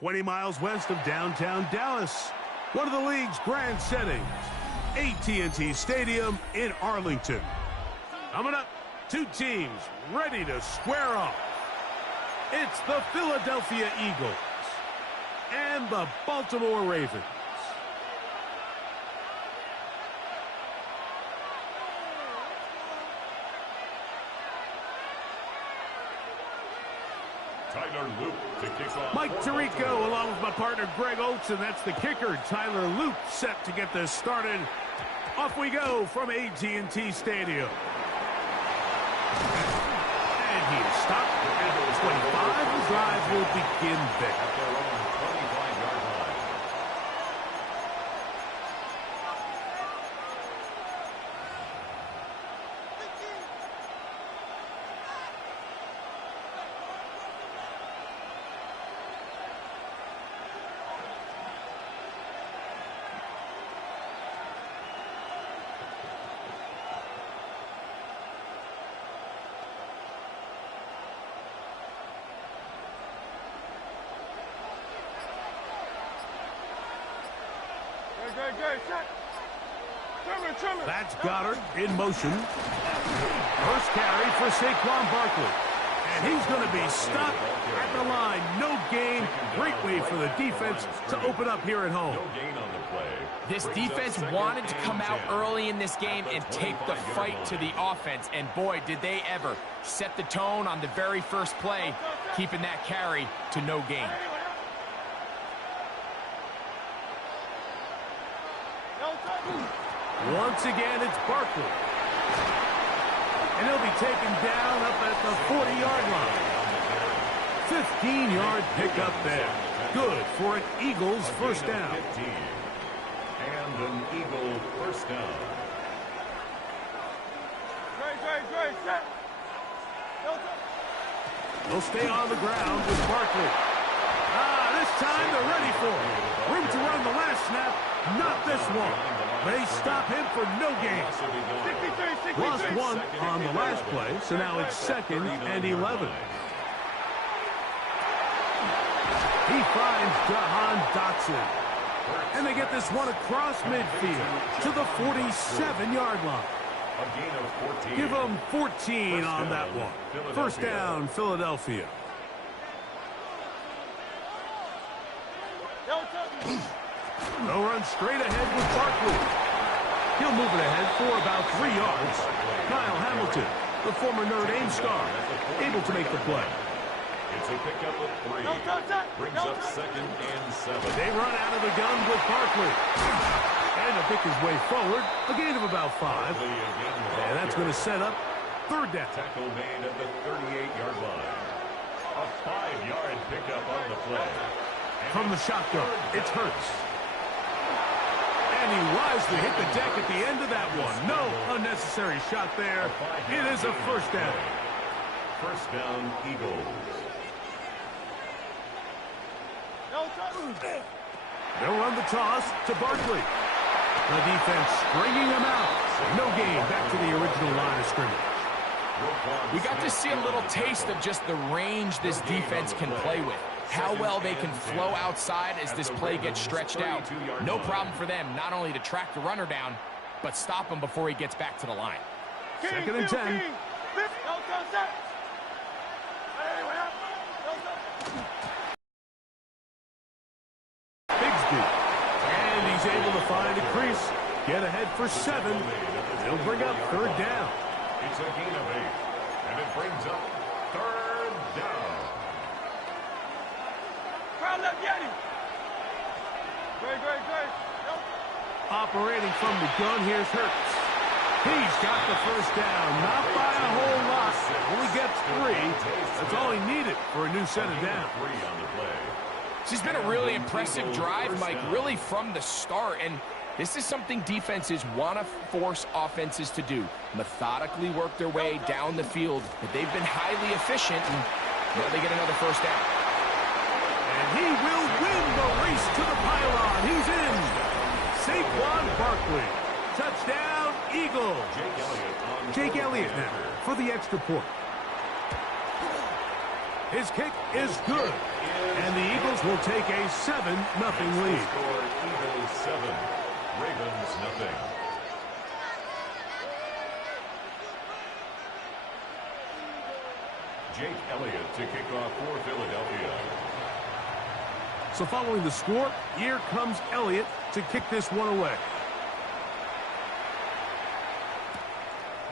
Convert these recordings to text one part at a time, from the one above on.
20 miles west of downtown Dallas. One of the league's grand settings, AT&T Stadium in Arlington. Coming up, two teams ready to square off. It's the Philadelphia Eagles and the Baltimore Ravens. Mike Tirico along with my partner Greg Oates, and that's the kicker Tyler Loop set to get this started. Off we go from AT&T Stadium. And he is stopped at the 25. The drive will begin there. That's Goddard in motion. First carry for Saquon Barkley. And he's going to be stopped at the line. No gain. Great way for the defense to open up here at home. This defense wanted to come out early in this game and take the fight to the offense. And boy, did they ever set the tone on the very first play, keeping that carry to no gain. Once again, it's Barkley. And he'll be taken down up at the 40-yard line. 15-yard pickup there. Good for an Eagles first down. And an Eagle first down. They'll stay on the ground with Barkley. This time they're ready for it. Room to run the last snap. Not this one. They stop him for no gain. Lost one on the last play, so now it's 2nd and 11. He finds Jahan Dotson. And they get this one across midfield to the 47-yard line. Give them 14 on that one. First down, Philadelphia. They'll run straight ahead with Barkley. He'll move it ahead for about 3 yards. Kyle Hamilton, the former Notre Dame star, able to make the play. It's a pickup of 3. Brings up 2nd and 7. They run out of the gun with Barkley. And to pick his way forward, a gain of about 5. And that's going to set up 3rd down. Tackle made at the 38-yard line. A 5-yard pickup on the play. From the shotgun, it's Hurts. And he wisely hit the deck at the end of that one. No unnecessary shot there. It is a first down. First down, Eagles. They'll run the toss to Barkley. The defense stringing him out. No gain. Back to the original line of scrimmage. We got to see a little taste of just the range this defense can play with. How well they can flow outside as this play gets stretched out. No problem for them not only to track the runner down, but stop him before he gets back to the line. 2nd and 10. Bigsby. And he's able to find a crease. Get ahead for 7. They'll bring up 3rd down. It's a gain of 8. And it brings up 3rd down. Operating from the gun, here's Hurts. He's got the first down, not by a whole lot. Only gets 3. That's all he needed for a new set of downs. This has been a really impressive drive, Mike, really from the start. And this is something defenses want to force offenses to do. Methodically work their way down the field. But they've been highly efficient, and now they get another first down. And he will win the race to the pylon. He's in. Saquon Barkley. Touchdown, Eagles. Jake Elliott now for the extra point. His kick is good. And the Eagles will take a 7-0 lead. Score Eagles 7, Ravens nothing. Jake Elliott to kick off for Philadelphia. So following the score, here comes Elliott to kick this one away.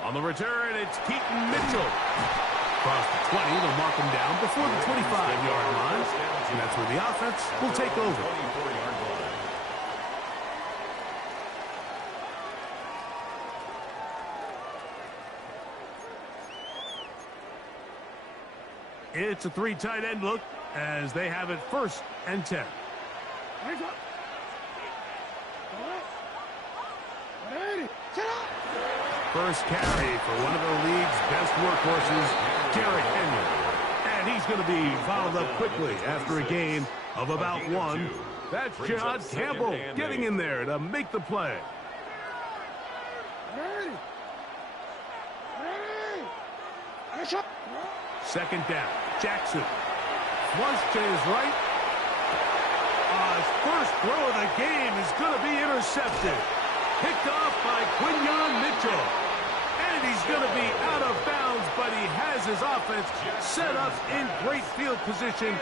On the return, it's Keaton Mitchell. Across the 20, they'll mark him down before the 25-yard line. And that's where the offense will take over. 24-yard line. It's a 3 tight end look as they have it 1st and 10. First carry for one of the league's best workhorses, Derrick Henry. And he's going to be fouled up quickly after a gain of about 1. That's John Campbell getting in there to make the play. Second down, Jackson. Flush to his right. His first throw of the game is going to be intercepted. Picked off by Quinyon Mitchell. And he's going to be out of bounds, but he has his offense set up in great field position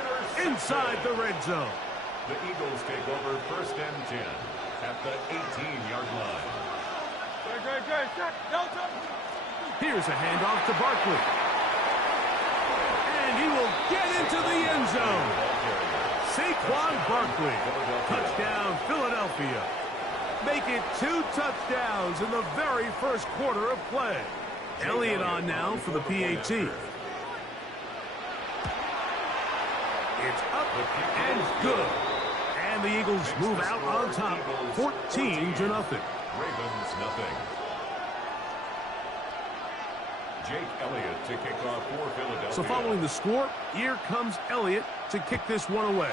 inside the red zone. The Eagles take over 1st and 10 at the 18-yard line. Here's a handoff to Barkley. And he will get into the end zone. Saquon Barkley. Touchdown, Philadelphia. Make it 2 touchdowns in the very first quarter of play. Elliott on now for the PAT. It's up and good. And the Eagles move out on top, 14-0. Ravens nothing. Jake Elliott to kick off for Philadelphia. So following the score, here comes Elliott to kick this one away.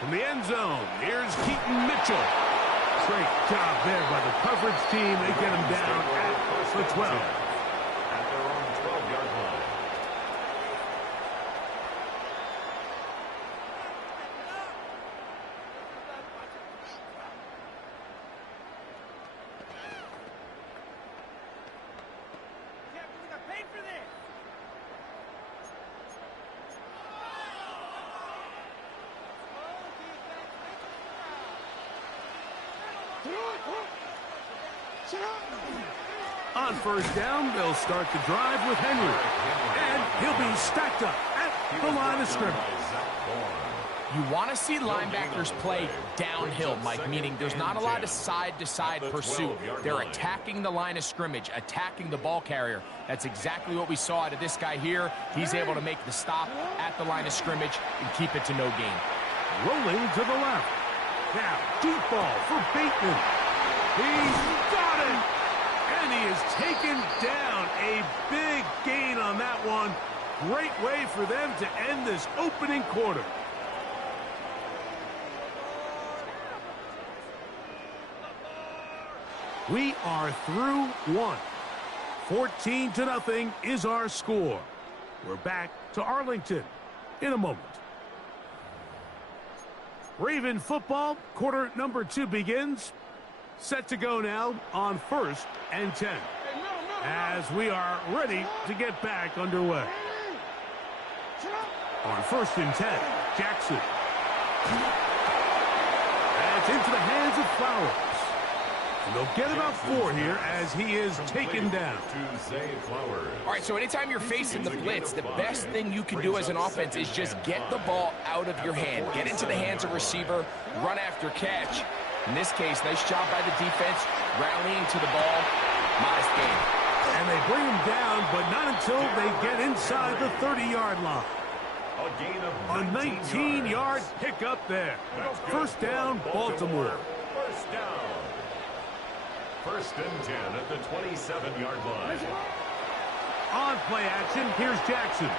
From the end zone, here's Keaton Mitchell. Great job there by the coverage team. They get him down at the 12. At their own 12-yard line. On first down, they'll start the drive with Henry. And he'll be stacked up at the line of scrimmage. You want to see linebackers play downhill, Mike, meaning there's not a lot of side-to-side pursuit. They're attacking the line of scrimmage, attacking the ball carrier. That's exactly what we saw out of this guy here. He's able to make the stop at the line of scrimmage and keep it to no gain. Rolling to the left. Now, deep ball for Bateman. He's got it! And he has taken down a big gain on that one. Great way for them to end this opening quarter. We are through one. 14-0 is our score. We're back to Arlington in a moment. Raven football, quarter number 2 begins. Set to go now on 1st and 10. As we are ready to get back underway. On 1st and 10, Jackson. That's into the hands of Flowers. And they'll get about 4 here as he is taken down. All right, so anytime you're facing the blitz, the best thing you can do as an offense is just get the ball out of your hand. Get into the hands of receiver, run after catch. In this case, nice job by the defense, rallying to the ball. Modest gain. And they bring him down, but not until they get inside the 30-yard line. A 19-yard pickup there. First down, Baltimore. First down. 1st and 10 at the 27-yard line. On play action, here's Jackson.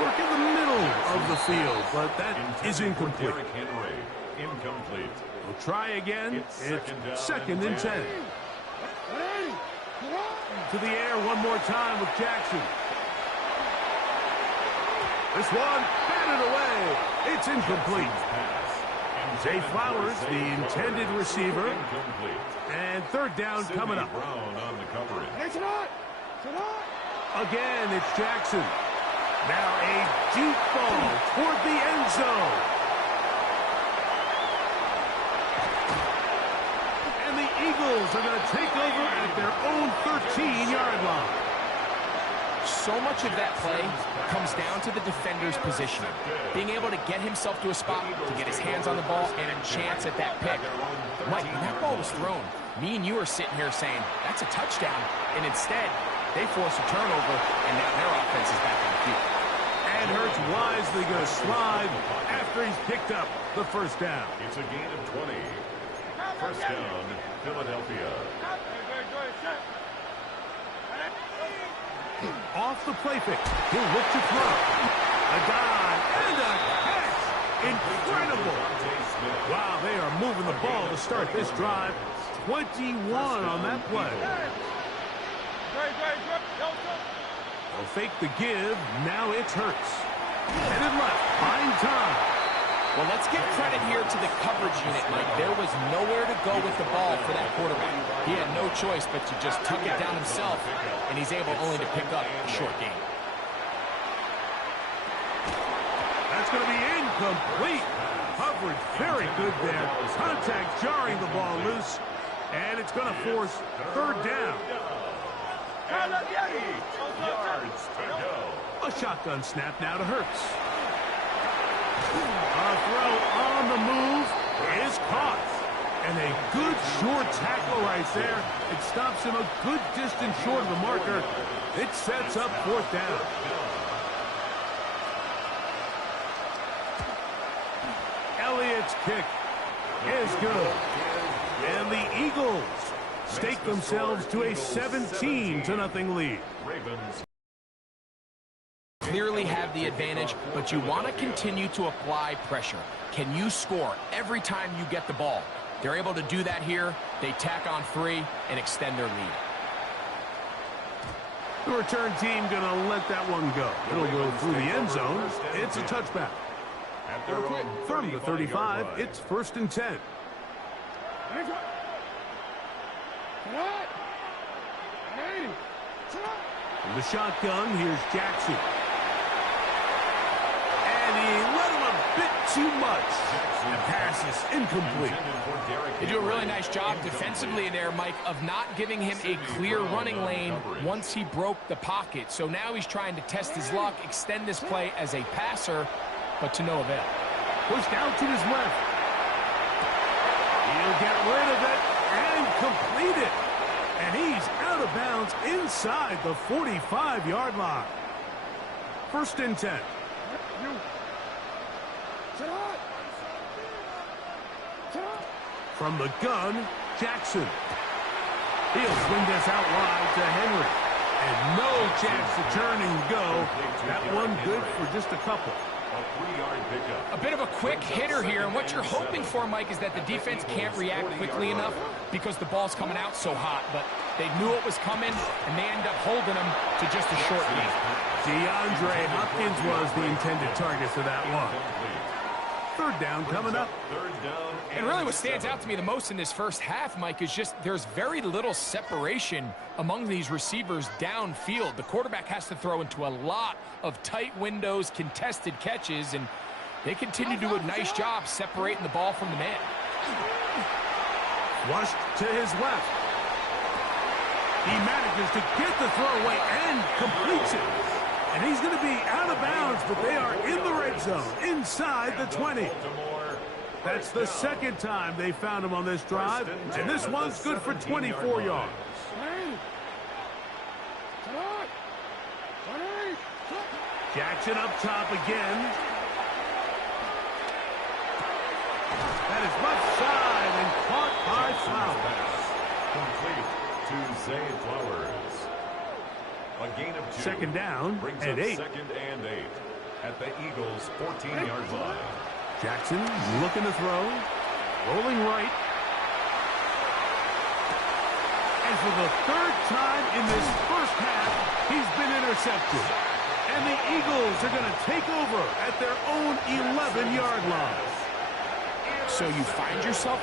Work in the middle of the field, but that is incomplete. Henry. Incomplete. We'll try again. It's 2nd and 10. to the air one more time with Jackson. This one, batted away. It's incomplete. Zay Flowers, the intended receiver. And third down coming up. Again, it's Jackson. Now a deep ball toward the end zone. And the Eagles are going to take over at their own 13-yard line. So much of that play comes down to the defender's positioning. Being able to get himself to a spot, to get his hands on the ball, and a chance at that pick. Mike, when that ball was thrown, me and you are sitting here saying, that's a touchdown. And instead, they force a turnover, and now their offense is back on the field. And Hurts wisely going to slide after he's picked up the first down. It's a gain of 20. First down, Philadelphia. Off the play fake. He'll look to throw. A dive and a catch. Incredible. Wow, they are moving the ball to start this drive. 21 on that play. They'll fake the give. Now it's Hurts. Headed left. Buying time. Well, let's give credit here to the coverage unit, Mike. There was nowhere to go with the ball for that quarterback. He had no choice but to just tuck it down himself, and he's able only to pick up a short gain. That's going to be incomplete. Coverage very good there. Contact jarring the ball loose, and it's going to force third down. 8 yards to go. A shotgun snap now to Hurts. A throw on the move is caught. And a good short tackle right there. It stops him a good distance short of the marker. It sets up fourth down. Elliott's kick is good. And the Eagles stake themselves to a 17-0 lead. Ravens. Clearly have the advantage, but you want to continue to apply pressure. Can you score every time you get the ball? They're able to do that here. They tack on 3 and extend their lead. The return team going to let that one go. It'll go through the end zone. It's a touchback. From the 35, it's 1st and 10. From the shotgun, here's Jackson. And he let him a bit too much. The pass is incomplete. They do a really nice job defensively there, Mike, of not giving him a clear running lane once he broke the pocket. So now he's trying to test his luck, extend this play as a passer, but to no avail. Pushed out to his left. He'll get rid of it and complete it. And he's out of bounds inside the 45-yard line. 1st and 10. From the gun, Jackson. He'll swing this out wide to Henry. And no chance to turn and go. That one good for just a couple. A 3-yard pickup. A bit of a quick hitter here, and what you're hoping for, Mike, is that the defense can't react quickly enough because the ball's coming out so hot. But they knew it was coming, and they end up holding them to just a short gain. DeAndre Hopkins was the intended target for that one. Third down coming up. And really what stands out to me the most in this first half, Mike, is just there's very little separation among these receivers downfield. The quarterback has to throw into a lot of tight windows, contested catches, and they continue to do a nice job separating the ball from the man. Flushed to his left. He manages to get the throw away and completes it. And he's going to be out of bounds, but they are in the red zone, inside the 20. That's the second time they found him on this drive, and this one's good for 24 yards. Jackson up top again. That is left side and caught by Flowers. Complete to Zay Flowers. A gain of 2. Second down brings and up 8. 2nd and 8 at the Eagles' 14-yard line. Jackson looking to throw. Rolling right. And for the third time in this first half, he's been intercepted. And the Eagles are going to take over at their own 11-yard line. So you find yourself